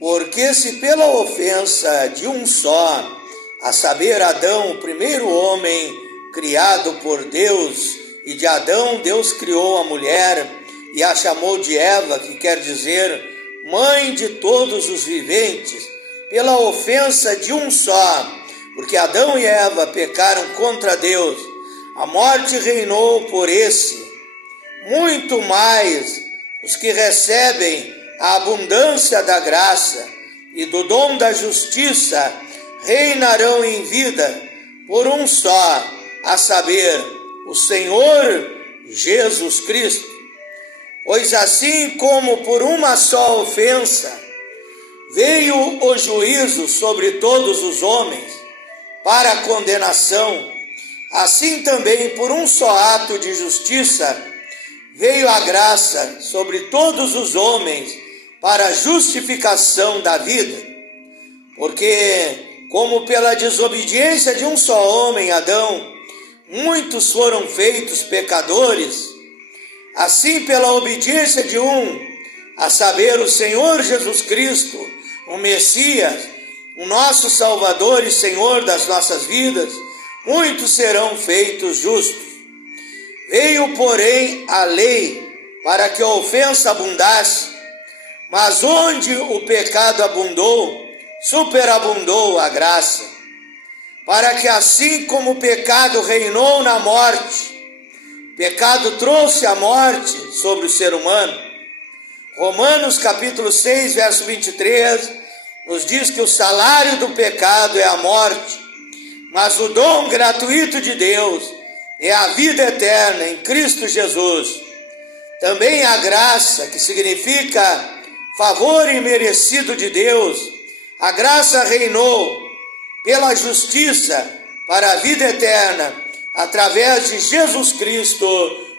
Porque se pela ofensa de um só, a saber, Adão, o primeiro homem criado por Deus, e de Adão Deus criou a mulher e a chamou de Eva, que quer dizer mãe de todos os viventes, pela ofensa de um só, porque Adão e Eva pecaram contra Deus, a morte reinou por esse. Muito mais os que recebem a abundância da graça e do dom da justiça reinarão em vida por um só, a saber, o Senhor Jesus Cristo. Pois assim como por uma só ofensa veio o juízo sobre todos os homens para a condenação, assim também por um só ato de justiça veio a graça sobre todos os homens para a justificação da vida. Porque, como pela desobediência de um só homem, Adão, muitos foram feitos pecadores, assim pela obediência de um, a saber, o Senhor Jesus Cristo, o Messias, o nosso Salvador e Senhor das nossas vidas, muitos serão feitos justos. Veio, porém, a lei para que a ofensa abundasse, mas onde o pecado abundou, superabundou a graça, para que assim como o pecado reinou na morte, o pecado trouxe a morte sobre o ser humano. Romanos capítulo 6, verso 23, nos diz que o salário do pecado é a morte, mas o dom gratuito de Deus é a vida eterna em Cristo Jesus. Também a graça, que significa favor imerecido de Deus, a graça reinou pela justiça para a vida eterna, através de Jesus Cristo,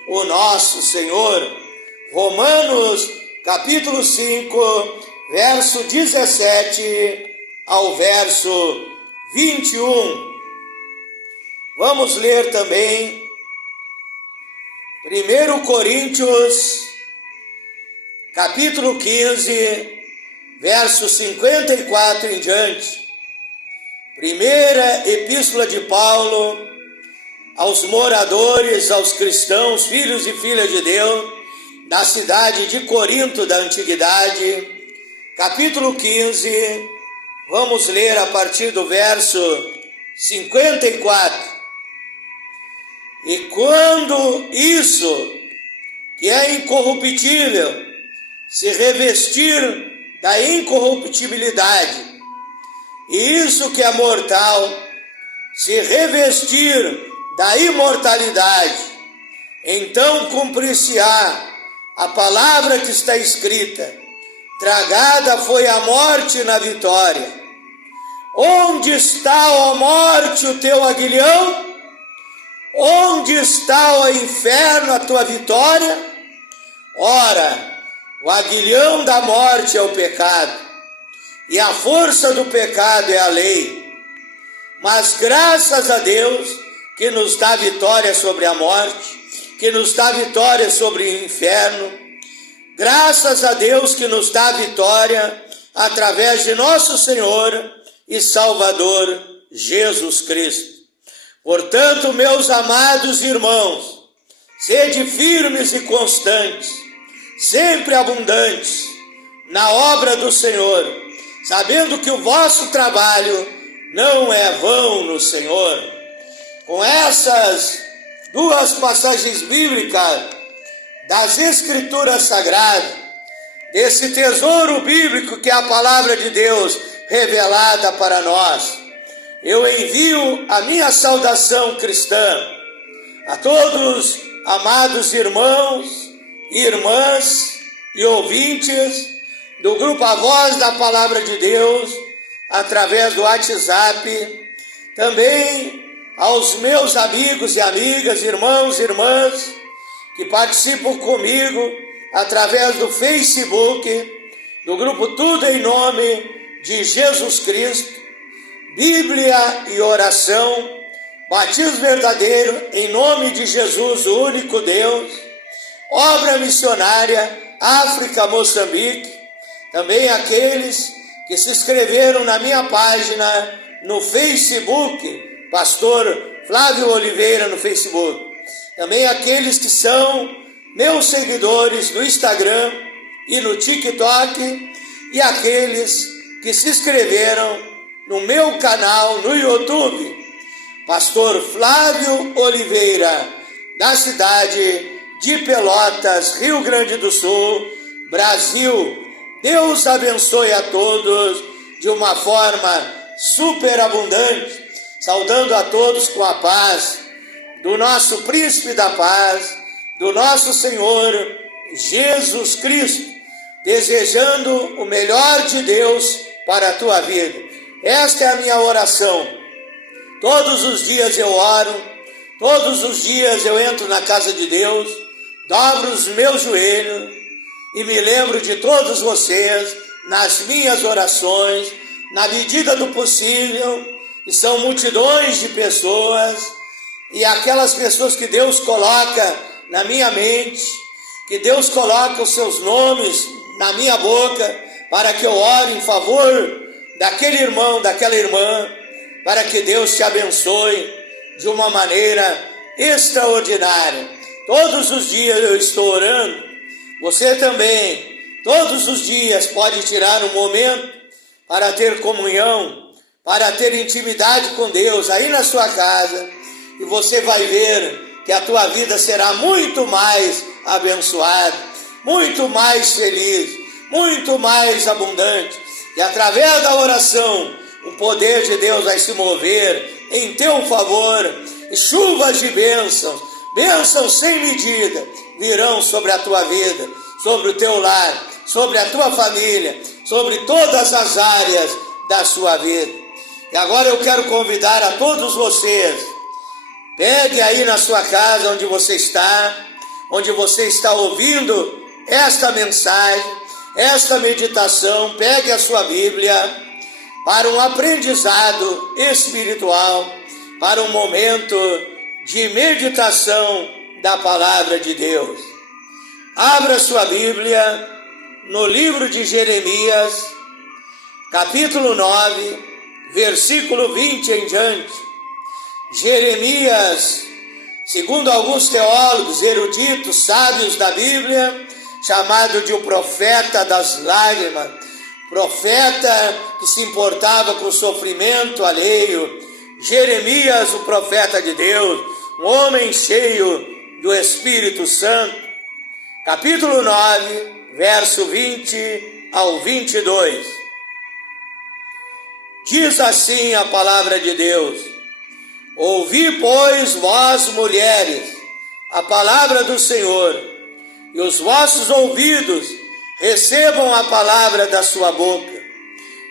o nosso Senhor. Romanos capítulo 5, verso 17 ao verso 21. Vamos ler também 1 Coríntios, capítulo 15, verso 54 em diante. Primeira epístola de Paulo aos moradores, aos cristãos, filhos e filhas de Deus, da cidade de Corinto da antiguidade, capítulo 15, vamos ler a partir do verso 54. E quando isso, que é incorruptível, se revestir da incorruptibilidade, e isso que é mortal, se revestir da imortalidade, então cumprir-se-á a palavra que está escrita: tragada foi a morte na vitória. Onde está, ó morte, o teu aguilhão? Onde está, ó inferno, a tua vitória? Ora, o aguilhão da morte é o pecado, e a força do pecado é a lei. Mas graças a Deus que nos dá vitória sobre a morte, que nos dá vitória sobre o inferno. Graças a Deus que nos dá vitória através de nosso Senhor e Salvador Jesus Cristo. Portanto, meus amados irmãos, sede firmes e constantes, sempre abundantes na obra do Senhor, sabendo que o vosso trabalho não é vão no Senhor. Com essas duas passagens bíblicas das Escrituras Sagradas, desse tesouro bíblico que é a palavra de Deus revelada para nós, eu envio a minha saudação cristã a todos amados irmãos, irmãs e ouvintes do grupo A Voz da Palavra de Deus, através do WhatsApp, também aos meus amigos e amigas, irmãos e irmãs, que participam comigo através do Facebook, do grupo Tudo em Nome de Jesus Cristo, Bíblia e Oração, Batismo Verdadeiro em Nome de Jesus, o único Deus, Obra Missionária África, Moçambique, também aqueles que se inscreveram na minha página no Facebook, Pastor Flávio Oliveira no Facebook. Também aqueles que são meus seguidores no Instagram e no TikTok, e aqueles que se inscreveram no meu canal no YouTube, Pastor Flávio Oliveira, da cidade de Pelotas, Rio Grande do Sul, Brasil. Deus abençoe a todos de uma forma superabundante, saudando a todos com a paz do nosso Príncipe da Paz, do nosso Senhor Jesus Cristo, desejando o melhor de Deus para a tua vida. Esta é a minha oração. Todos os dias eu oro, todos os dias eu entro na casa de Deus, dobro os meus joelhos e me lembro de todos vocês nas minhas orações, na medida do possível, que são multidões de pessoas, e aquelas pessoas que Deus coloca na minha mente, que Deus coloca os seus nomes na minha boca, para que eu ore em favor daquele irmão, daquela irmã, para que Deus te abençoe de uma maneira extraordinária. Todos os dias eu estou orando, você também, todos os dias pode tirar um momento para ter comunhão, para ter intimidade com Deus aí na sua casa, e você vai ver que a tua vida será muito mais abençoada, muito mais feliz, muito mais abundante, e através da oração o poder de Deus vai se mover em teu favor, e chuvas de bênçãos, bênçãos sem medida, virão sobre a tua vida, sobre o teu lar, sobre a tua família, sobre todas as áreas da sua vida. E agora eu quero convidar a todos vocês, pegue aí na sua casa onde você está ouvindo esta mensagem, esta meditação, pegue a sua Bíblia para um aprendizado espiritual, para um momento de meditação da palavra de Deus. Abra sua Bíblia no livro de Jeremias, capítulo 9, versículo 20 em diante. Jeremias, segundo alguns teólogos, eruditos, sábios da Bíblia, chamado de o profeta das lágrimas, profeta que se importava com o sofrimento alheio. Jeremias, o profeta de Deus, um homem cheio do Espírito Santo. Capítulo 9, verso 20 ao 22. Diz assim a palavra de Deus: ouvi, pois, vós, mulheres, a palavra do Senhor, e os vossos ouvidos recebam a palavra da sua boca,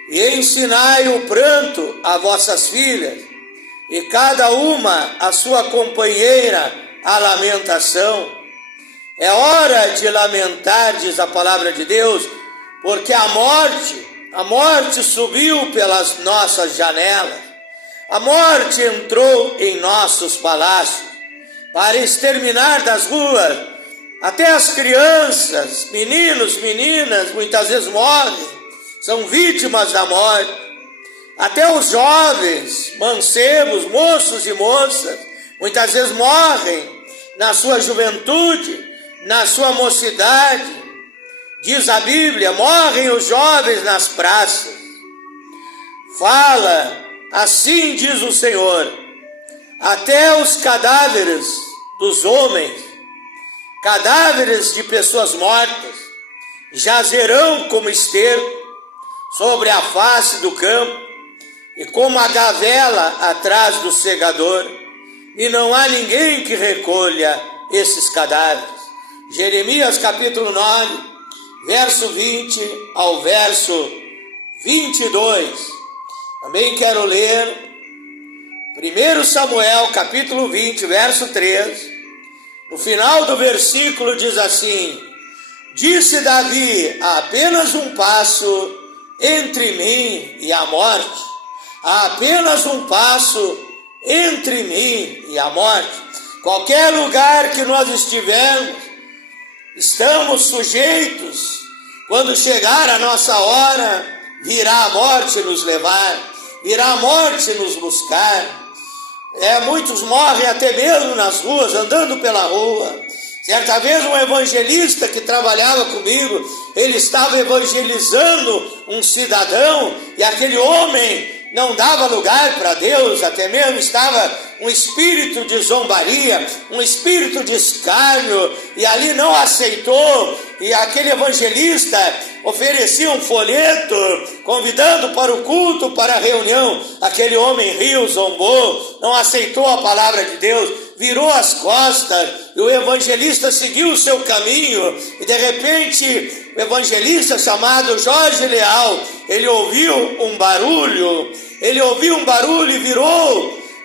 e ensinai o pranto a vossas filhas, e cada uma a sua companheira a lamentação. É hora de lamentar, diz a palavra de Deus, porque a morte subiu pelas nossas janelas, a morte entrou em nossos palácios, para exterminar das ruas até as crianças, meninos, meninas, muitas vezes morrem, são vítimas da morte, até os jovens, mancebos, moços e moças, muitas vezes morrem na sua juventude, na sua mocidade. Diz a Bíblia, morrem os jovens nas praças. Fala, assim diz o Senhor, até os cadáveres dos homens, cadáveres de pessoas mortas, jazerão como esterco sobre a face do campo, e como a gavela atrás do segador, e não há ninguém que recolha esses cadáveres. Jeremias capítulo 9, verso 20 ao verso 22. Também quero ler 1 Samuel capítulo 20, verso 3. No final do versículo diz assim: disse Davi, há apenas um passo entre mim e a morte, há apenas um passo entre mim e a morte. Qualquer lugar que nós estivermos, estamos sujeitos, quando chegar a nossa hora, virá a morte nos levar, virá a morte nos buscar. Muitos morrem até mesmo nas ruas, andando pela rua. Certa vez um evangelista que trabalhava comigo, ele estava evangelizando um cidadão, e aquele homem não dava lugar para Deus, até mesmo estava um espírito de zombaria, um espírito de escárnio, e ali não aceitou, e aquele evangelista oferecia um folheto, convidando para o culto, para a reunião. Aquele homem riu, zombou, não aceitou a palavra de Deus, virou as costas, e o evangelista seguiu o seu caminho, e de repente o evangelista chamado Jorge Leal, ele ouviu um barulho e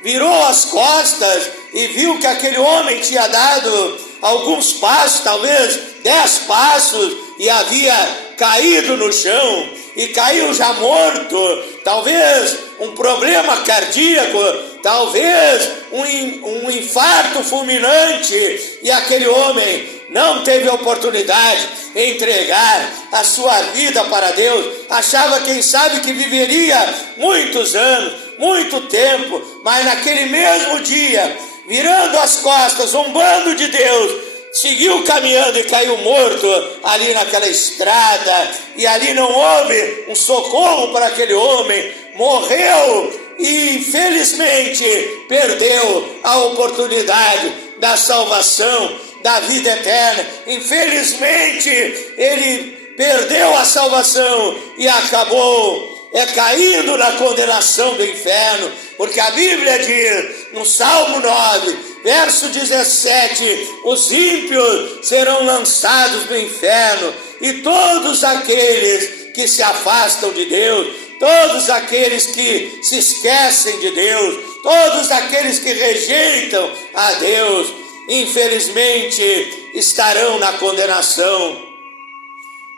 virou as costas, e viu que aquele homem tinha dado alguns passos, talvez 10 passos, e havia caído no chão, e caiu já morto, talvez um problema cardíaco, talvez um infarto fulminante, e aquele homem não teve oportunidade de entregar a sua vida para Deus. Achava, quem sabe, que viveria muitos anos, muito tempo, mas naquele mesmo dia, virando as costas, zombando de Deus, seguiu caminhando e caiu morto ali naquela estrada, e ali não houve um socorro para aquele homem, morreu e infelizmente perdeu a oportunidade da salvação, da vida eterna. Infelizmente ele perdeu a salvação e acabou caindo na condenação do inferno, porque a Bíblia diz no Salmo 9, verso 17, os ímpios serão lançados no inferno, e todos aqueles que se afastam de Deus, todos aqueles que se esquecem de Deus, todos aqueles que rejeitam a Deus, infelizmente estarão na condenação.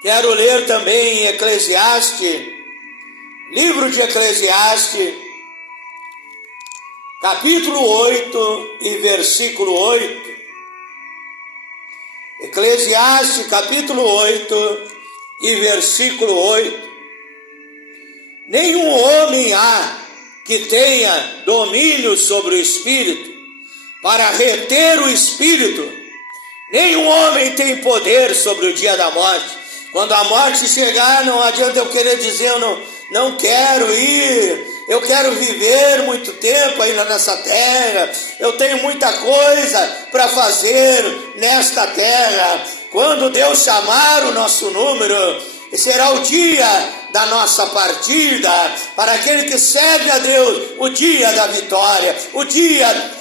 Quero ler também em Eclesiastes, livro de Eclesiastes, capítulo 8 e versículo 8. Eclesiastes, capítulo 8 e versículo 8. Nenhum homem há que tenha domínio sobre o Espírito, para reter o Espírito. Nenhum homem tem poder sobre o dia da morte. Quando a morte chegar, não adianta eu querer dizer, eu não quero ir, eu quero viver muito tempo ainda nessa terra, eu tenho muita coisa para fazer nesta terra. Quando Deus chamar o nosso número, será o dia da nossa partida. Para aquele que serve a Deus, o dia da vitória, o dia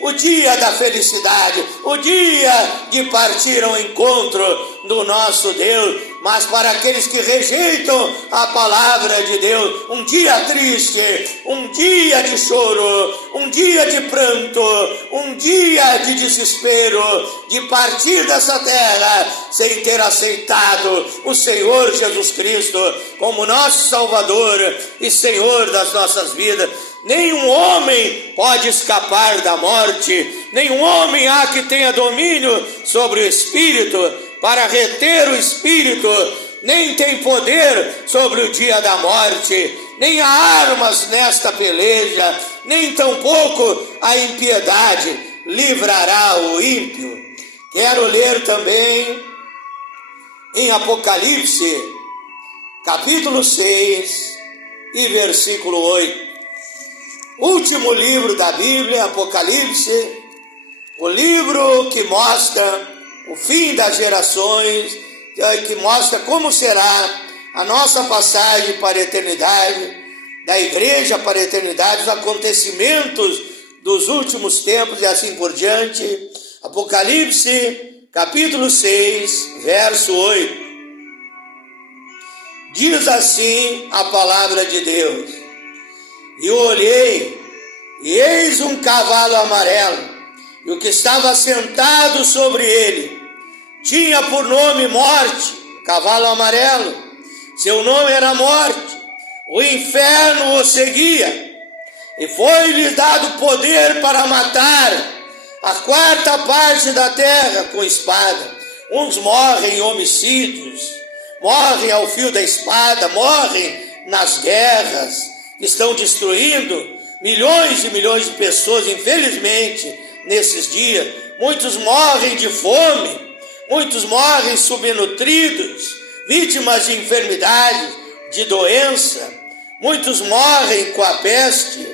o dia da felicidade, o dia de partir ao encontro do nosso Deus. Mas para aqueles que rejeitam a palavra de Deus, um dia triste, um dia de choro, um dia de pranto, um dia de desespero, de partir dessa terra sem ter aceitado o Senhor Jesus Cristo como nosso Salvador e Senhor das nossas vidas. Nenhum homem pode escapar da morte, nenhum homem há que tenha domínio sobre o Espírito, para reter o Espírito, nem tem poder sobre o dia da morte, nem há armas nesta peleja, nem tampouco a impiedade livrará o ímpio. Quero ler também em Apocalipse, capítulo 6 e versículo 8. Último livro da Bíblia, Apocalipse, o livro que mostra o fim das gerações, que mostra como será a nossa passagem para a eternidade, da igreja para a eternidade, os acontecimentos dos últimos tempos e assim por diante. Apocalipse, capítulo 6, verso 8. Diz assim a palavra de Deus: E olhei, e eis um cavalo amarelo, e o que estava sentado sobre ele tinha por nome Morte, cavalo amarelo, seu nome era Morte, o inferno o seguia, e foi-lhe dado poder para matar a quarta parte da terra com espada. Uns morrem em homicídios, morrem ao fio da espada, morrem nas guerras, que estão destruindo milhões e milhões de pessoas, infelizmente, nesses dias. Muitos morrem de fome, muitos morrem subnutridos, vítimas de enfermidades, de doença, muitos morrem com a peste.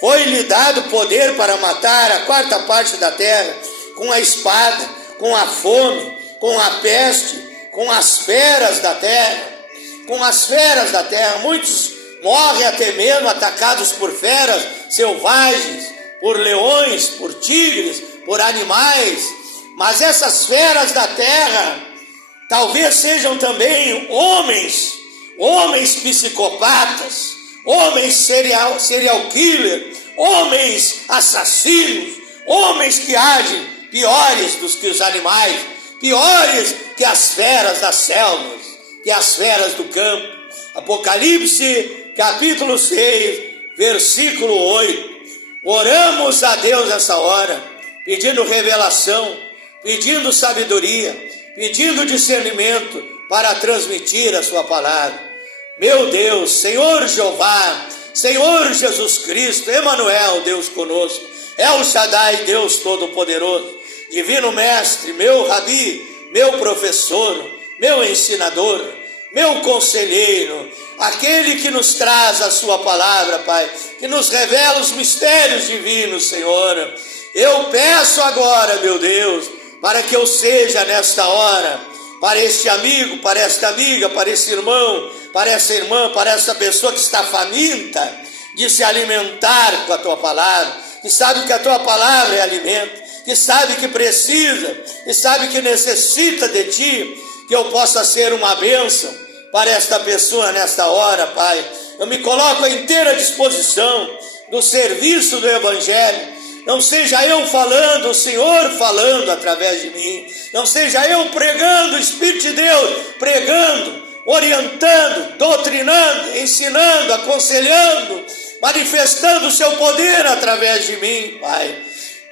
Foi-lhe dado poder para matar a quarta parte da terra, com a espada, com a fome, com a peste, com as feras da terra, com as feras da terra. Muitos morrem até mesmo atacados por feras selvagens, por leões, por tigres, por animais. Mas essas feras da terra talvez sejam também homens psicopatas, homens serial killer, homens assassinos, homens que agem piores do que os animais, piores que as feras das selvas, que as feras do campo. Apocalipse capítulo 6, versículo 8. Oramos a Deus nessa hora, pedindo revelação, pedindo sabedoria, pedindo discernimento para transmitir a sua palavra. Meu Deus, Senhor Jeová, Senhor Jesus Cristo, Emanuel, Deus conosco, El Shaddai, Deus Todo-Poderoso, Divino Mestre, meu Rabi, meu professor, meu ensinador, meu conselheiro, aquele que nos traz a sua palavra, Pai, que nos revela os mistérios divinos, Senhor. Eu peço agora, meu Deus, para que eu seja nesta hora, para este amigo, para esta amiga, para esse irmão, para essa irmã, para essa pessoa que está faminta de se alimentar com a tua palavra, que sabe que a tua palavra é alimento, que sabe que precisa, que sabe que necessita de ti, que eu possa ser uma bênção para esta pessoa nesta hora, Pai. Eu me coloco à inteira disposição do serviço do Evangelho. Não seja eu falando, o Senhor falando através de mim. Não seja eu pregando, o Espírito de Deus pregando, orientando, doutrinando, ensinando, aconselhando, manifestando o seu poder através de mim, Pai.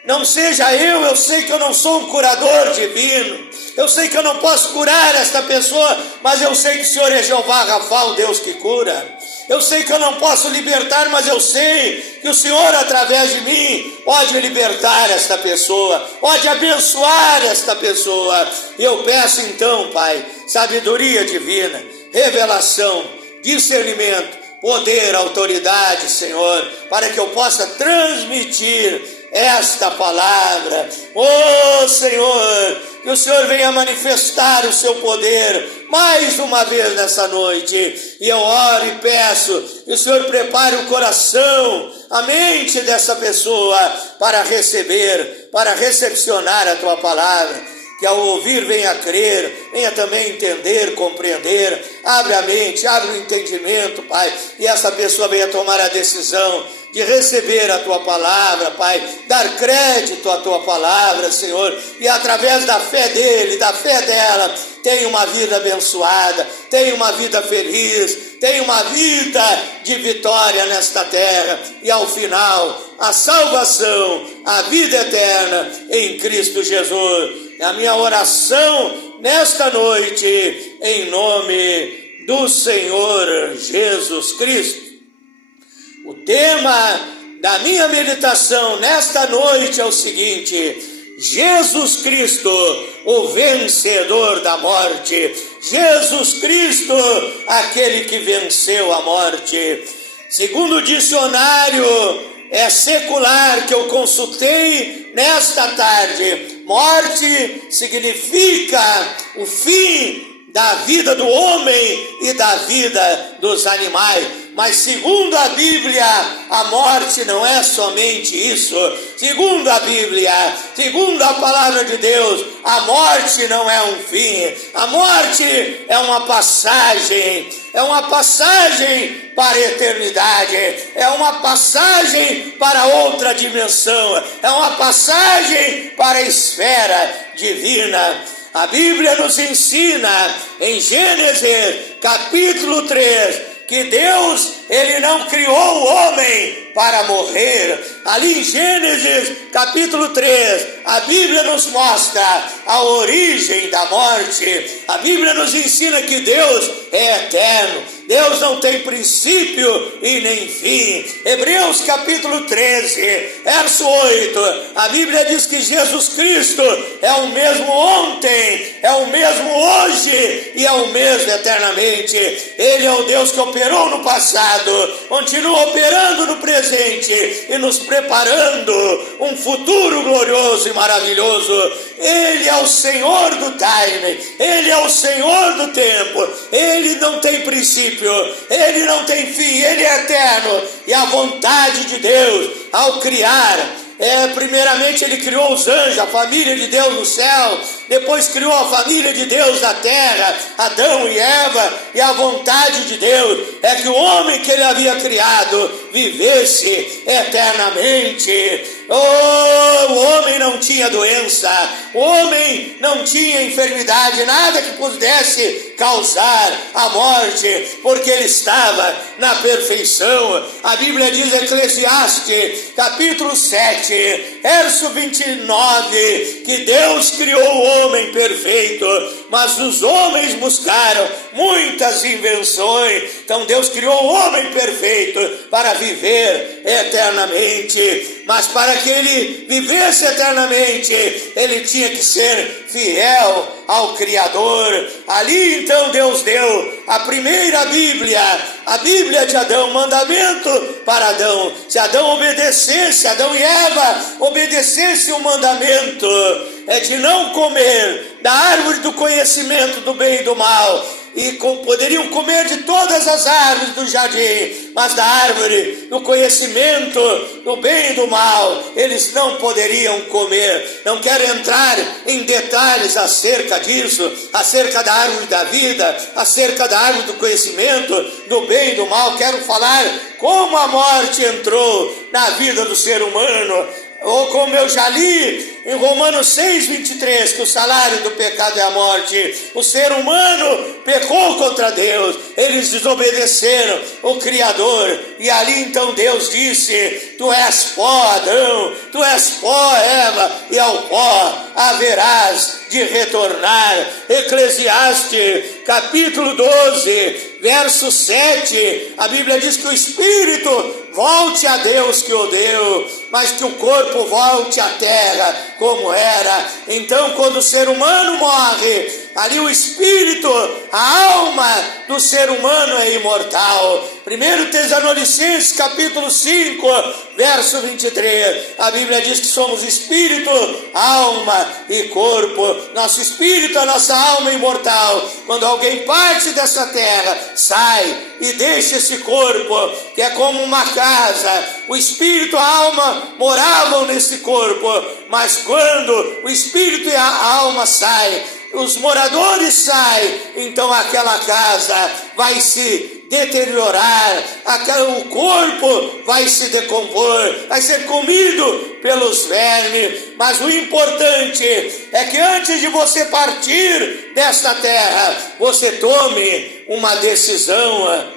Não seja eu sei que eu não sou um curador divino, eu sei que eu não posso curar esta pessoa, mas eu sei que o Senhor é Jeová Rafa, o Deus que cura. Eu sei que eu não posso libertar, mas eu sei que o Senhor, através de mim, pode libertar esta pessoa, pode abençoar esta pessoa. E eu peço então, Pai, sabedoria divina, revelação, discernimento, poder, autoridade, Senhor, para que eu possa transmitir esta palavra. Oh Senhor, que o Senhor venha manifestar o seu poder mais uma vez nessa noite. E eu oro e peço que o Senhor prepare o coração, a mente dessa pessoa para receber, para recepcionar a tua palavra. Que ao ouvir venha crer, venha também entender, compreender. Abre a mente, abre o entendimento, Pai, e essa pessoa venha tomar a decisão de receber a tua palavra, Pai, dar crédito à tua palavra, Senhor, e através da fé dele, da fé dela, tenha uma vida abençoada, tenha uma vida feliz, tenha uma vida de vitória nesta terra, e ao final, a salvação, a vida eterna em Cristo Jesus. É a minha oração nesta noite, em nome do Senhor Jesus Cristo. O tema da minha meditação nesta noite é o seguinte: Jesus Cristo, o vencedor da morte. Jesus Cristo, aquele que venceu a morte. Segundo o dicionário secular que eu consultei nesta tarde, morte significa o fim da vida do homem e da vida dos animais. Mas segundo a Bíblia, a morte não é somente isso. Segundo a Bíblia, segundo a palavra de Deus, a morte não é um fim. A morte é uma passagem para a eternidade, é uma passagem para outra dimensão, é uma passagem para a esfera divina. A Bíblia nos ensina em Gênesis capítulo 3, que Deus, ele não criou o homem para morrer. Ali em Gênesis capítulo 3, a Bíblia nos mostra a origem da morte. A Bíblia nos ensina que Deus é eterno. Deus não tem princípio e nem fim. Hebreus capítulo 13, verso 8, a Bíblia diz que Jesus Cristo é o mesmo ontem, é o mesmo hoje e é o mesmo eternamente. Ele é o Deus que operou no passado, continua operando no presente e nos preparando um futuro glorioso e maravilhoso. Ele é o Senhor do time, Ele é o Senhor do tempo, Ele não tem princípio, Ele não tem fim, Ele é eterno. E a vontade de Deus ao criar, primeiramente Ele criou os anjos, a família de Deus no céu, depois criou a família de Deus na terra, Adão e Eva, e a vontade de Deus é que o homem que Ele havia criado vivesse eternamente. O homem não tinha doença, o homem não tinha enfermidade, nada que pudesse causar a morte, porque ele estava na perfeição. A Bíblia diz em Eclesiastes capítulo 7, verso 29, que Deus criou o homem perfeito, mas os homens buscaram muitas invenções. Então Deus criou o homem perfeito para viver eternamente, mas para que ele vivesse eternamente, ele tinha que ser fiel ao Criador. Ali então Deus deu a primeira Bíblia, a Bíblia de Adão, mandamento para Adão. Se Adão obedecesse, Adão e Eva obedecessem o mandamento de não comer da árvore do conhecimento do bem e do mal, e poderiam comer de todas as árvores do jardim, mas da árvore do conhecimento do bem e do mal eles não poderiam comer. Não quero entrar em detalhes acerca disso, acerca da árvore da vida, acerca da árvore do conhecimento do bem e do mal. Quero falar como a morte entrou na vida do ser humano, ou como eu já li em Romanos 6:23, que o salário do pecado é a morte. O ser humano pecou contra Deus, eles desobedeceram o Criador, e ali então Deus disse: tu és pó, Adão, tu és pó, Eva, e ao pó haverás de retornar. Eclesiastes capítulo 12, verso 7, a Bíblia diz que o espírito volte a Deus que o deu, mas que o corpo volte à terra como era. Então, quando o ser humano morre, ali o espírito, a alma do ser humano é imortal. 1 Tessalonicenses capítulo 5, verso 23, a Bíblia diz que somos espírito, alma e corpo. Nosso espírito, a nossa alma é imortal. Quando alguém parte dessa terra, sai e deixa esse corpo, que é como uma casa. O espírito e a alma moravam nesse corpo, mas quando o espírito e a alma saem, os moradores saem, então aquela casa vai se deteriorar, o corpo vai se decompor, vai ser comido pelos vermes. Mas o importante é que antes de você partir desta terra, você tome uma decisão.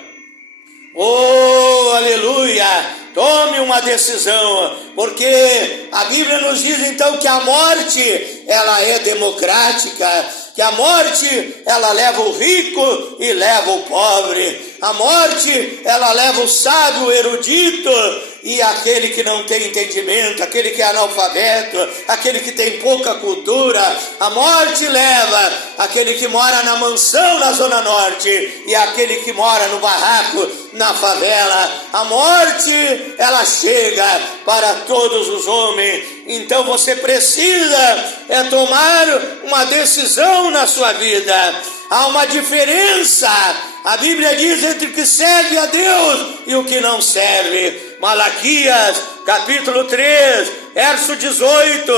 Oh, aleluia! Tome uma decisão, porque a Bíblia nos diz então que a morte, ela é democrática, que a morte, ela leva o rico e leva o pobre. A morte, ela leva o sábio, o erudito, e aquele que não tem entendimento, aquele que é analfabeto, aquele que tem pouca cultura. A morte leva aquele que mora na mansão na Zona Norte e aquele que mora no barraco na favela. A morte, ela chega para todos os homens. Então você precisa tomar uma decisão na sua vida. Há uma diferença, a Bíblia diz, entre o que serve a Deus e o que não serve. Malaquias capítulo 3, verso 18,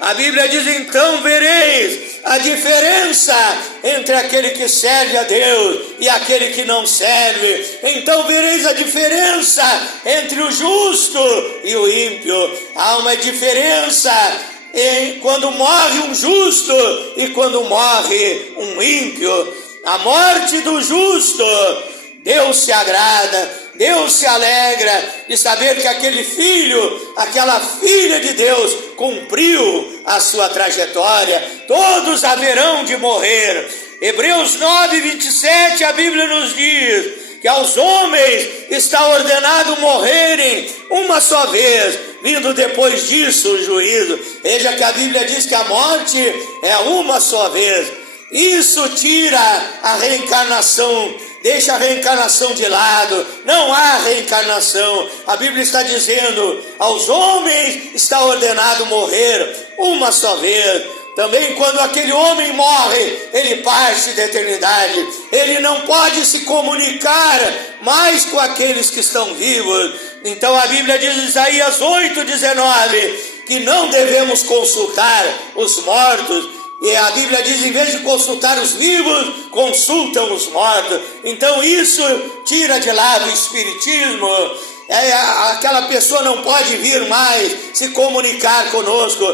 a Bíblia diz: então vereis a diferença entre aquele que serve a Deus e aquele que não serve. Então vereis a diferença entre o justo e o ímpio. Há uma diferença quando morre um justo e quando morre um ímpio. A morte do justo Deus se agrada, Deus se alegra de saber que aquele filho, aquela filha de Deus cumpriu a sua trajetória. Todos haverão de morrer. Hebreus 9, 27, a Bíblia nos diz que aos homens está ordenado morrerem uma só vez, vindo depois disso o juízo. Veja que a Bíblia diz que a morte é uma só vez. Isso tira a reencarnação, deixa a reencarnação de lado. Não há reencarnação. A Bíblia está dizendo, aos homens está ordenado morrer uma só vez. Também quando aquele homem morre, ele parte da eternidade. Ele não pode se comunicar mais com aqueles que estão vivos. Então a Bíblia diz em Isaías 8:19 que não devemos consultar os mortos. E a Bíblia diz, em vez de consultar os vivos, consultam os mortos. Então isso tira de lado o espiritismo. Aquela pessoa não pode vir mais se comunicar conosco,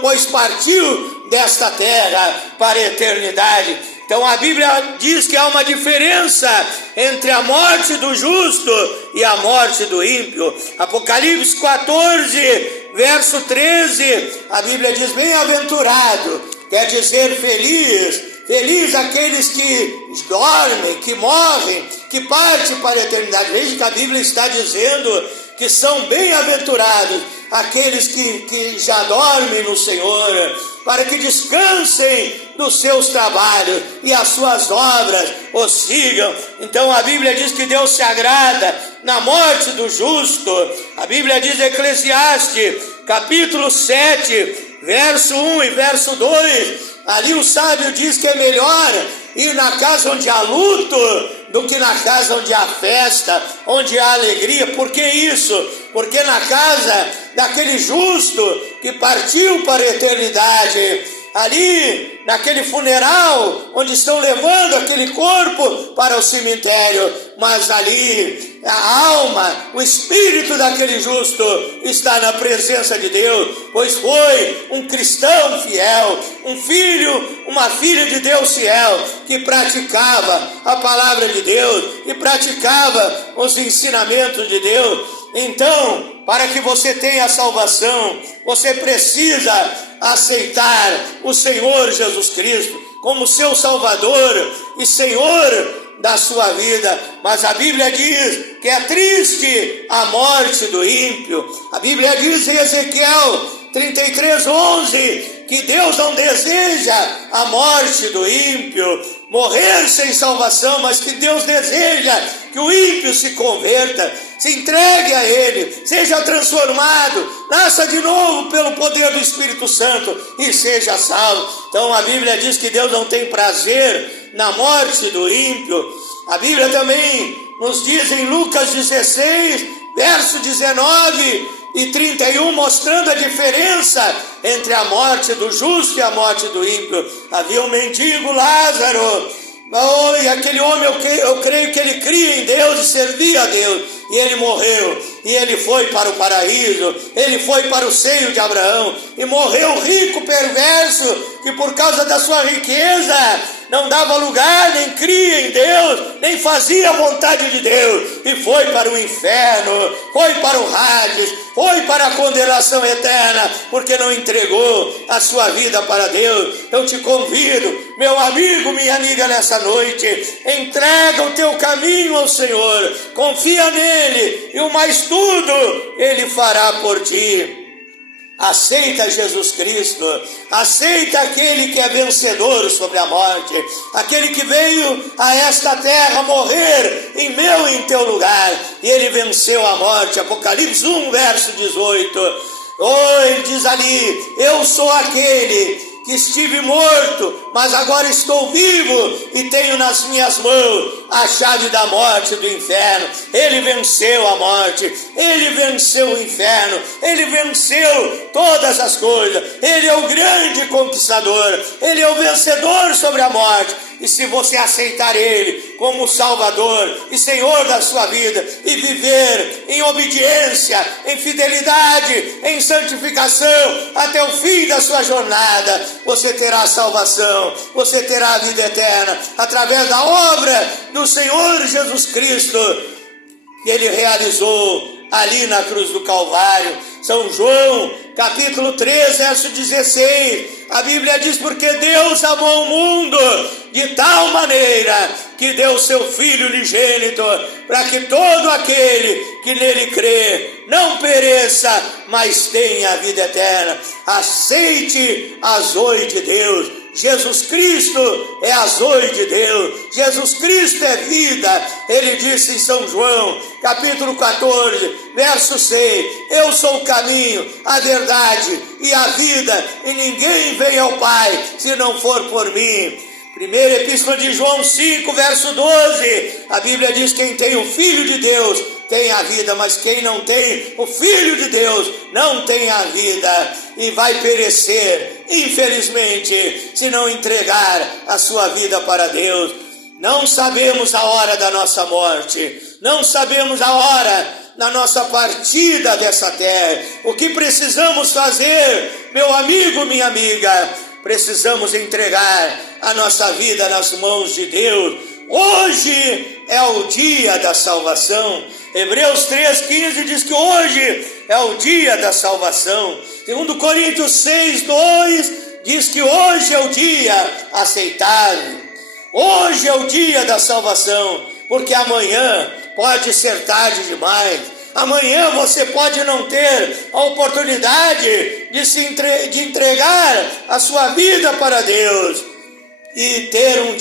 pois partiu desta terra para a eternidade. Então a Bíblia diz que há uma diferença entre a morte do justo e a morte do ímpio. Apocalipse 14, verso 13, a Bíblia diz, bem-aventurado, quer dizer feliz. Feliz aqueles que dormem, que morrem, que partem para a eternidade. Veja que a Bíblia está dizendo que são bem-aventurados aqueles que já dormem no Senhor, para que descansem dos seus trabalhos e as suas obras os sigam. Então a Bíblia diz que Deus se agrada na morte do justo. A Bíblia diz em Eclesiastes, capítulo 7, verso 1 e verso 2, ali o sábio diz que é melhor ir na casa onde há luto do que na casa onde há festa, onde há alegria. Por que isso? Porque na casa daquele justo que partiu para a eternidade, ali naquele funeral onde estão levando aquele corpo para o cemitério, mas ali a alma, o espírito daquele justo está na presença de Deus, pois foi um cristão fiel, um filho, uma filha de Deus fiel, que praticava a palavra de Deus e praticava os ensinamentos de Deus. Então, para que você tenha a salvação, você precisa aceitar o Senhor Jesus Cristo como seu Salvador e Senhor da sua vida. Mas a Bíblia diz que é triste a morte do ímpio. A Bíblia diz em Ezequiel 33:11 que Deus não deseja a morte do ímpio, morrer sem salvação, mas que Deus deseja que o ímpio se converta, se entregue a Ele, seja transformado, nasça de novo pelo poder do Espírito Santo e seja salvo. Então a Bíblia diz que Deus não tem prazer na morte do ímpio. A Bíblia também nos diz em Lucas 16, verso 19 e 31, mostrando a diferença entre a morte do justo e a morte do ímpio. Havia um mendigo, Lázaro, e aquele homem, eu creio que ele cria em Deus e servia a Deus, e ele morreu, e ele foi para o paraíso, ele foi para o seio de Abraão, e morreu rico, perverso, que por causa da sua riqueza não dava lugar, nem cria em Deus, nem fazia a vontade de Deus, e foi para o inferno, foi para o Hades, foi para a condenação eterna, porque não entregou a sua vida para Deus. Eu te convido, meu amigo, minha amiga, nessa noite, entrega o teu caminho ao Senhor, confia nele, e o mais tudo Ele fará por ti. Aceita Jesus Cristo, aceita aquele que é vencedor sobre a morte, aquele que veio a esta terra morrer em meu e em teu lugar, e ele venceu a morte. Apocalipse 1, verso 18, ele diz ali, eu sou aquele que estive morto, mas agora estou vivo e tenho nas minhas mãos a chave da morte e do inferno. Ele venceu a morte, ele venceu o inferno, ele venceu todas as coisas. Ele é o grande conquistador, ele é o vencedor sobre a morte, E se você aceitar Ele como Salvador e Senhor da sua vida e viver em obediência, em fidelidade, em santificação até o fim da sua jornada, você terá salvação, você terá a vida eterna através da obra do Senhor Jesus Cristo que Ele realizou ali na cruz do Calvário. São João, capítulo 3, verso 16, a Bíblia diz: porque Deus amou o mundo de tal maneira que deu seu Filho unigênito, para que todo aquele que nele crê não pereça, mas tenha a vida eterna. Aceite a zoe de Deus. Jesus Cristo é a zoe de Deus, Jesus Cristo é vida. Ele disse em São João, capítulo 14, verso 6, eu sou o caminho, a verdade e a vida, e ninguém vem ao Pai se não for por mim. Primeira Epístola de João 5, verso 12, a Bíblia diz: quem tem o Filho de Deus tem a vida, mas quem não tem o Filho de Deus não tem a vida, e vai perecer, infelizmente, se não entregar a sua vida para Deus. Não sabemos a hora da nossa morte, não sabemos a hora da nossa partida dessa terra. O que precisamos fazer, meu amigo, minha amiga? Precisamos entregar a nossa vida nas mãos de Deus. Hoje é o dia da salvação. Hebreus 3,15 diz que hoje é o dia da salvação. 2 Coríntios 6,2 diz que hoje é o dia aceitável. Hoje é o dia da salvação, porque amanhã pode ser tarde demais. Amanhã você pode não ter a oportunidade de entregar a sua vida para Deus e ter um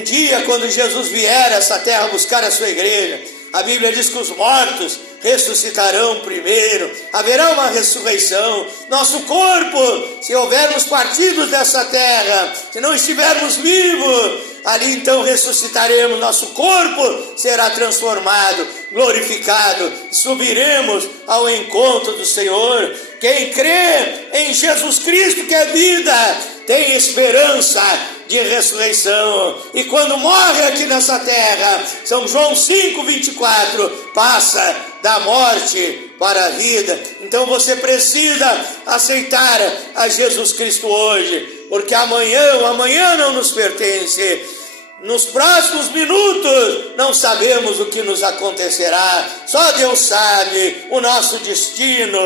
dia quando Jesus vier a essa terra buscar a sua igreja. A Bíblia diz que os mortos ressuscitarão primeiro, haverá uma ressurreição. Nosso corpo, se houvermos partidos dessa terra, se não estivermos vivos, ali então ressuscitaremos, nosso corpo será transformado, glorificado, subiremos ao encontro do Senhor. Quem crê em Jesus Cristo, que é vida, tem esperança de ressurreição, e quando morre aqui nessa terra, São João 5,24, passa da morte para a vida. Então você precisa aceitar a Jesus Cristo hoje, porque o amanhã não nos pertence. Nos próximos minutos não sabemos o que nos acontecerá, só Deus sabe o nosso destino.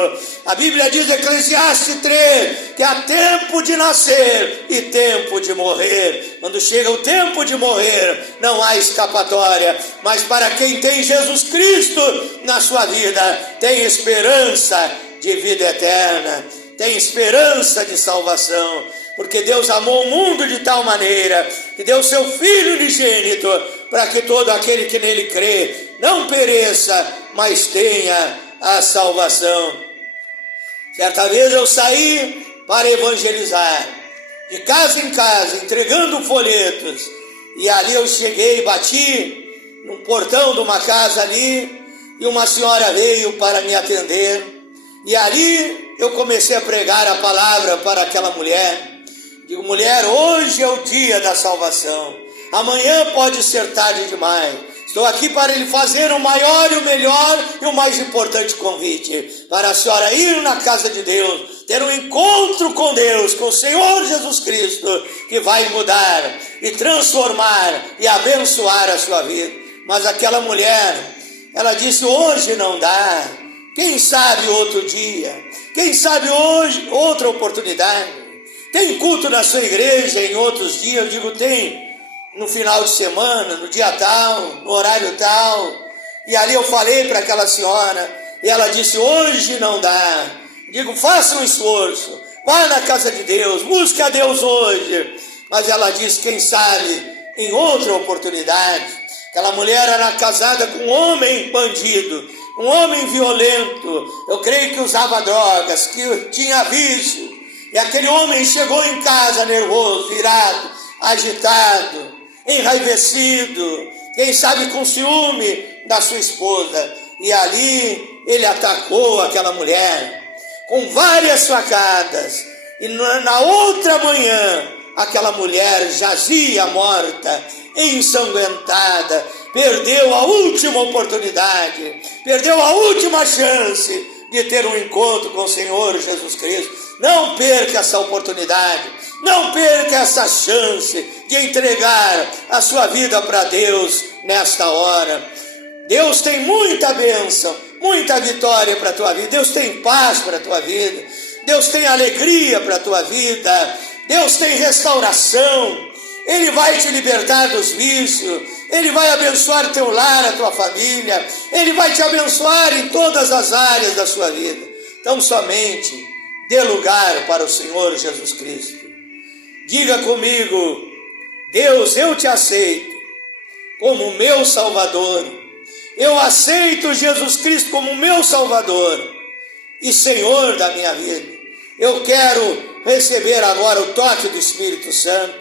A Bíblia diz em Eclesiastes 3 que há tempo de nascer e tempo de morrer. Quando chega o tempo de morrer, não há escapatória, mas para quem tem Jesus Cristo na sua vida, tem esperança de vida eterna, tem esperança de salvação. Porque Deus amou o mundo de tal maneira que deu seu Filho unigênito, para que todo aquele que nele crê não pereça, mas tenha a salvação. Certa vez eu saí para evangelizar, de casa em casa, entregando folhetos, e ali eu cheguei e bati no portão de uma casa ali, e uma senhora veio para me atender, e ali eu comecei a pregar a palavra para aquela mulher. Digo: mulher, hoje é o dia da salvação, amanhã pode ser tarde demais. Estou aqui para lhe fazer o maior e o melhor e o mais importante convite, para a senhora ir na casa de Deus, ter um encontro com Deus, com o Senhor Jesus Cristo, que vai mudar e transformar e abençoar a sua vida. Mas aquela mulher, ela disse: hoje não dá, quem sabe outro dia, quem sabe hoje outra oportunidade. Tem culto na sua igreja em outros dias? Eu digo: tem, no final de semana, no dia tal, no horário tal. E ali eu falei para aquela senhora, e ela disse: hoje não dá. Digo: faça um esforço, vá na casa de Deus, busque a Deus hoje. Mas ela disse: quem sabe em outra oportunidade. Aquela mulher era casada com um homem bandido, um homem violento, eu creio que usava drogas, que tinha vício. E aquele homem chegou em casa nervoso, virado, agitado, enraivecido, quem sabe com ciúme da sua esposa. E ali ele atacou aquela mulher com várias facadas. E na outra manhã, aquela mulher jazia morta, ensanguentada, perdeu a última oportunidade, perdeu a última chance de ter um encontro com o Senhor Jesus Cristo. Não perca essa oportunidade, não perca essa chance de entregar a sua vida para Deus nesta hora. Deus tem muita bênção, muita vitória para a tua vida. Deus tem paz para a tua vida. Deus tem alegria para a tua vida. Deus tem restauração. Ele vai te libertar dos vícios. Ele vai abençoar teu lar, a tua família. Ele vai te abençoar em todas as áreas da sua vida. Então somente dê lugar para o Senhor Jesus Cristo. Diga comigo: Deus, eu te aceito como meu Salvador. Eu aceito Jesus Cristo como meu Salvador e Senhor da minha vida. Eu quero receber agora o toque do Espírito Santo.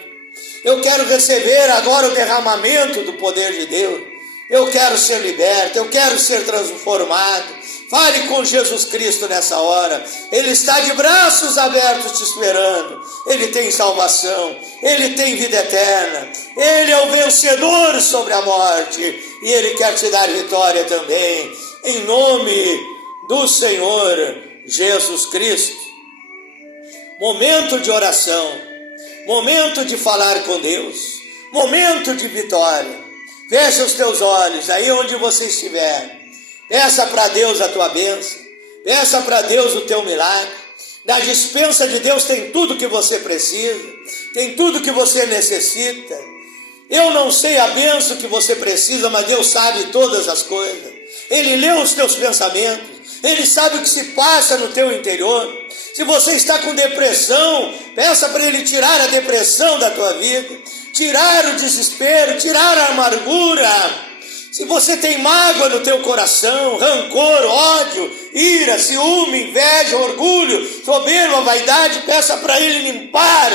Eu quero receber agora o derramamento do poder de Deus. Eu quero ser liberto, eu quero ser transformado. Fale com Jesus Cristo nessa hora. Ele está de braços abertos te esperando. Ele tem salvação, Ele tem vida eterna. Ele é o vencedor sobre a morte e Ele quer te dar vitória também, em nome do Senhor Jesus Cristo. Momento de oração, momento de falar com Deus, momento de vitória. Fecha os teus olhos aí onde você estiver. Peça para Deus a tua bênção, peça para Deus o teu milagre. Na despensa de Deus tem tudo que você precisa, tem tudo que você necessita. Eu não sei a bênção que você precisa, mas Deus sabe todas as coisas. Ele lê os teus pensamentos, Ele sabe o que se passa no teu interior. Se você está com depressão, peça para Ele tirar a depressão da tua vida, tirar o desespero, tirar a amargura. Se você tem mágoa no teu coração, rancor, ódio, ira, ciúme, inveja, orgulho, soberba, vaidade, peça para Ele limpar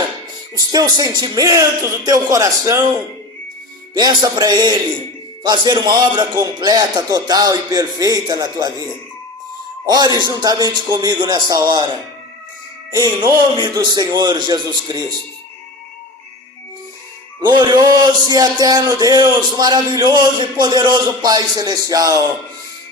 os teus sentimentos, o teu coração. Peça para Ele fazer uma obra completa, total e perfeita na tua vida. Ore juntamente comigo nessa hora, em nome do Senhor Jesus Cristo. Glorioso e eterno Deus, maravilhoso e poderoso Pai Celestial,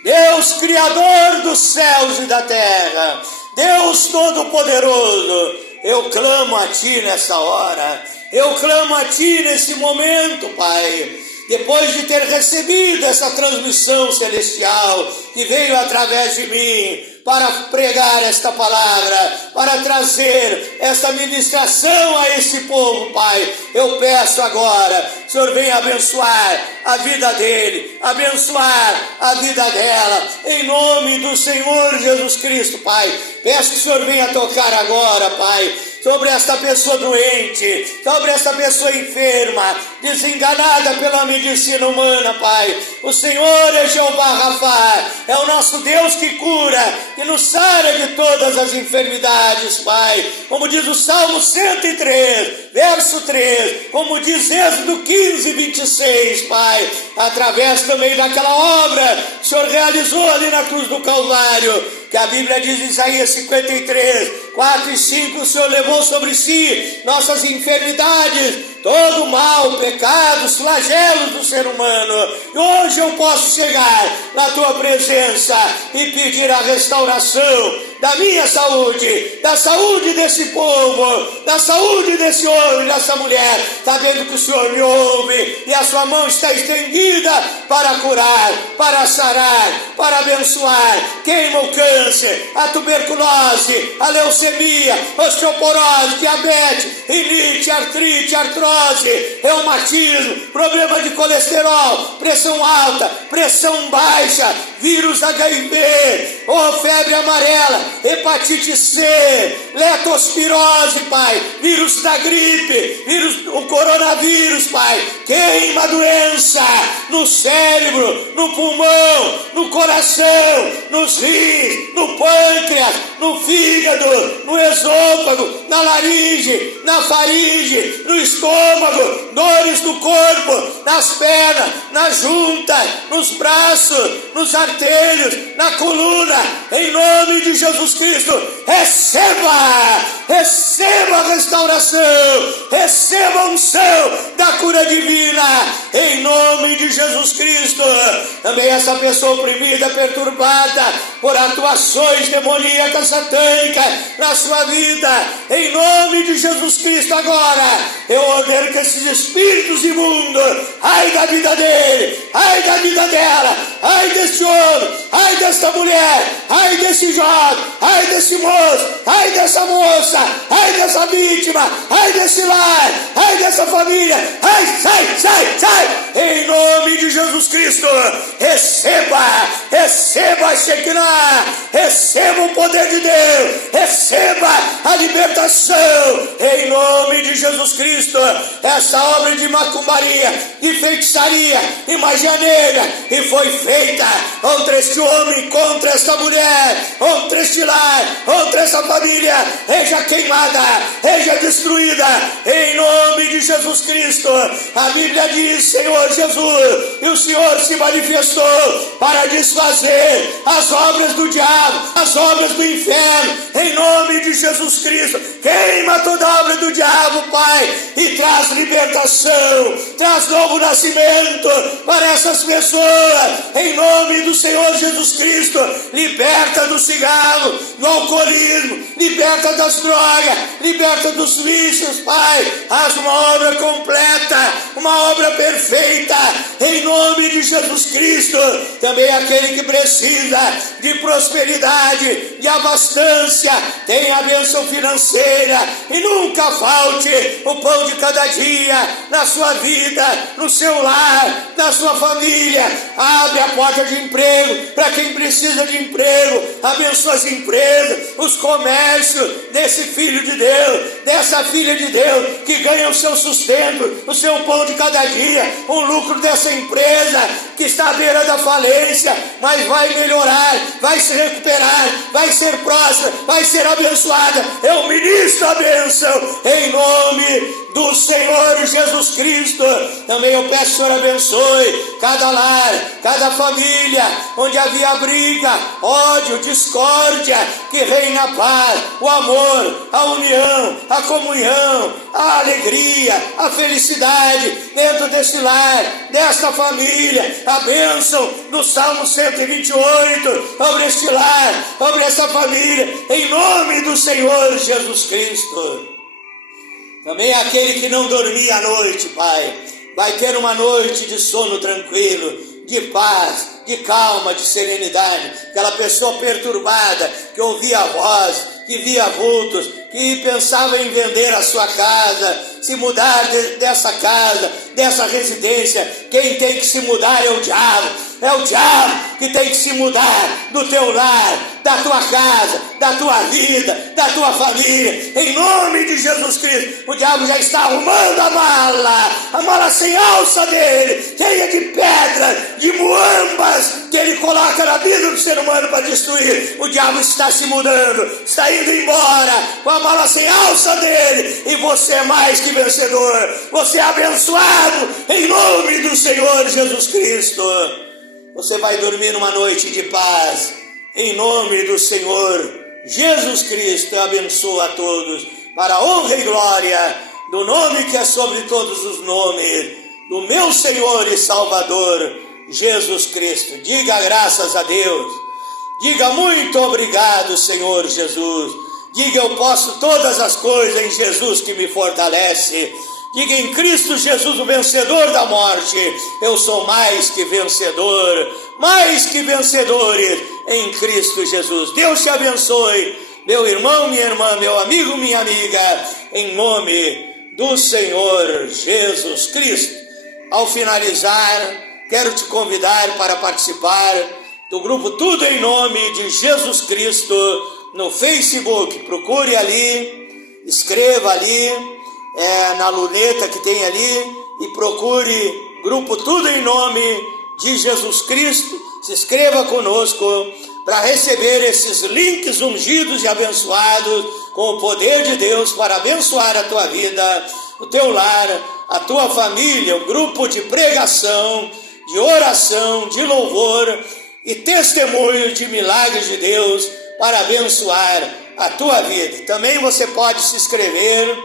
Deus Criador dos céus e da terra, Deus Todo-Poderoso, eu clamo a Ti nessa hora, eu clamo a Ti nesse momento, Pai, depois de ter recebido essa transmissão celestial que veio através de mim, para pregar esta palavra, para trazer esta ministração a esse povo, Pai. Eu peço agora, Senhor, venha abençoar a vida dele, abençoar a vida dela, em nome do Senhor Jesus Cristo, Pai. Peço que o Senhor venha tocar agora, Pai, sobre esta pessoa doente, sobre esta pessoa enferma, desenganada pela medicina humana, Pai. O Senhor é Jeová Rafa, é o nosso Deus que cura, que nos sara de todas as enfermidades, Pai. Como diz o Salmo 103, verso 3, como diz Êxodo 15, 26, Pai, através também daquela obra que o Senhor realizou ali na cruz do Calvário, que a Bíblia diz em Isaías 53, 4 e 5, o Senhor levou sobre si nossas enfermidades, todo o mal, pecados, flagelos do ser humano. E hoje eu posso chegar na Tua presença e pedir a restauração da minha saúde, da saúde desse povo, da saúde desse homem, dessa mulher, sabendo que o Senhor me ouve e a Sua mão está estendida para curar, para sarar, para abençoar. Queima o câncer, a tuberculose, a leucemia, osteoporose, diabetes, rinite, artrite, artrose, reumatismo, problema de colesterol, pressão alta, pressão baixa, vírus HIV, febre amarela, hepatite C, leptospirose, Pai, vírus da gripe, o coronavírus, Pai, queima a doença no cérebro, no pulmão, no coração, nos rins, no pâncreas, no fígado, no esôfago, na laringe, na faringe, no estômago, dores do corpo, nas pernas, nas juntas, nos braços, nos artérios, na coluna, em nome de Jesus Jesus Cristo, receba a restauração, receba a unção da cura divina, em nome de Jesus Cristo. Também essa pessoa oprimida, perturbada por atuações demoníacas, satânicas na sua vida, em nome de Jesus Cristo, agora eu ordeno que esses espíritos imundos, ai da vida dele, ai da vida dela, ai desse homem, ai desta mulher, ai desse jovem, ai desse moço, ai dessa moça, ai dessa vítima, ai desse lar, ai dessa família, ai, sai, em nome de Jesus Cristo, receba a Shekinah, receba o poder de Deus, receba a libertação, em nome de Jesus Cristo. Essa obra de macumbaria, de feitiçaria, de magia negra, e foi feita contra este homem, contra esta mulher, contra este lar, contra essa família, seja queimada, seja destruída, em nome de Jesus Cristo. A Bíblia diz, Senhor Jesus, e o Senhor se manifestou para desfazer as obras do diabo, as obras do inferno, em nome de Jesus Cristo. Queima toda obra do diabo, Pai, e traz libertação, traz novo nascimento para essas pessoas, em nome do Senhor Jesus Cristo. Liberta do cigarro, do alcoolismo, liberta das drogas, liberta dos vícios, Pai. Faz uma obra completa, uma obra perfeita, em nome de Jesus Cristo. Também aquele que precisa de prosperidade, de abastança, tenha a bênção financeira e nunca falte o pão de cada dia na sua vida, no seu lar, na sua família. Abre a porta de emprego para quem precisa de emprego, abençoa as empresas, os comércios desse filho de Deus, dessa filha de Deus, que ganha o seu sustento, o seu pão de cada dia, o lucro dessa empresa que está à beira da falência, mas vai melhorar, vai se recuperar, vai ser próspera, vai ser abençoada. Eu ministro a bênção em nome do Senhor Jesus Cristo. Também eu peço, Senhor, abençoe cada lar, cada família, onde havia briga, ódio, discórdia, que reine a paz, o amor, a união, a comunhão, a alegria, a felicidade dentro desse lar, desta família. A bênção do Salmo 128 sobre este lar, sobre esta família, em nome do Senhor Jesus Cristo. Também aquele que não dormia à noite, Pai, vai ter uma noite de sono tranquilo, de paz, de calma, de serenidade. Aquela pessoa perturbada, que ouvia a voz, que via vultos, que pensava em vender a sua casa, se mudar dessa casa, dessa residência. Quem tem que se mudar é o diabo. É o diabo que tem que se mudar do teu lar, da tua casa, da tua vida, da tua família. Em nome de Jesus Cristo, o diabo já está arrumando a mala sem alça dele, cheia de pedras, de muambas, que ele coloca na vida do ser humano para destruir. O diabo está se mudando, está indo embora com a mala sem alça dele, e você é mais que vencedor. Você é abençoado em nome do Senhor Jesus Cristo. Você vai dormir numa noite de paz, em nome do Senhor Jesus Cristo. Abençoa a todos, para a honra e glória do nome que é sobre todos os nomes, do meu Senhor e Salvador, Jesus Cristo. Diga graças a Deus, diga muito obrigado, Senhor Jesus. Diga, eu posso todas as coisas em Jesus que me fortalece. Diga, em Cristo Jesus, o vencedor da morte, eu sou mais que vencedor, mais que vencedores em Cristo Jesus. Deus te abençoe, meu irmão, minha irmã, meu amigo, minha amiga, em nome do Senhor Jesus Cristo. Ao finalizar, quero te convidar para participar do grupo Tudo em Nome de Jesus Cristo no Facebook. Procure ali, escreva ali, na luneta que tem ali, e procure grupo Tudo em Nome de Jesus Cristo. Se inscreva conosco para receber esses links ungidos e abençoados com o poder de Deus para abençoar a tua vida, o teu lar, a tua família. Um grupo de pregação, de oração, de louvor e testemunho de milagres de Deus para abençoar a tua vida. Também você pode se inscrever,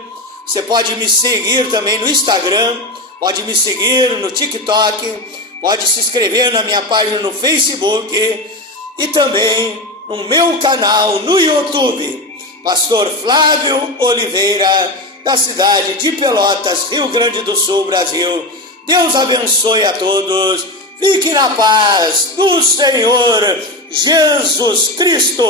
você pode me seguir também no Instagram, pode me seguir no TikTok, pode se inscrever na minha página no Facebook e também no meu canal no YouTube, Pastor Flávio Oliveira, da cidade de Pelotas, Rio Grande do Sul, Brasil. Deus abençoe a todos. Fique na paz do Senhor Jesus Cristo.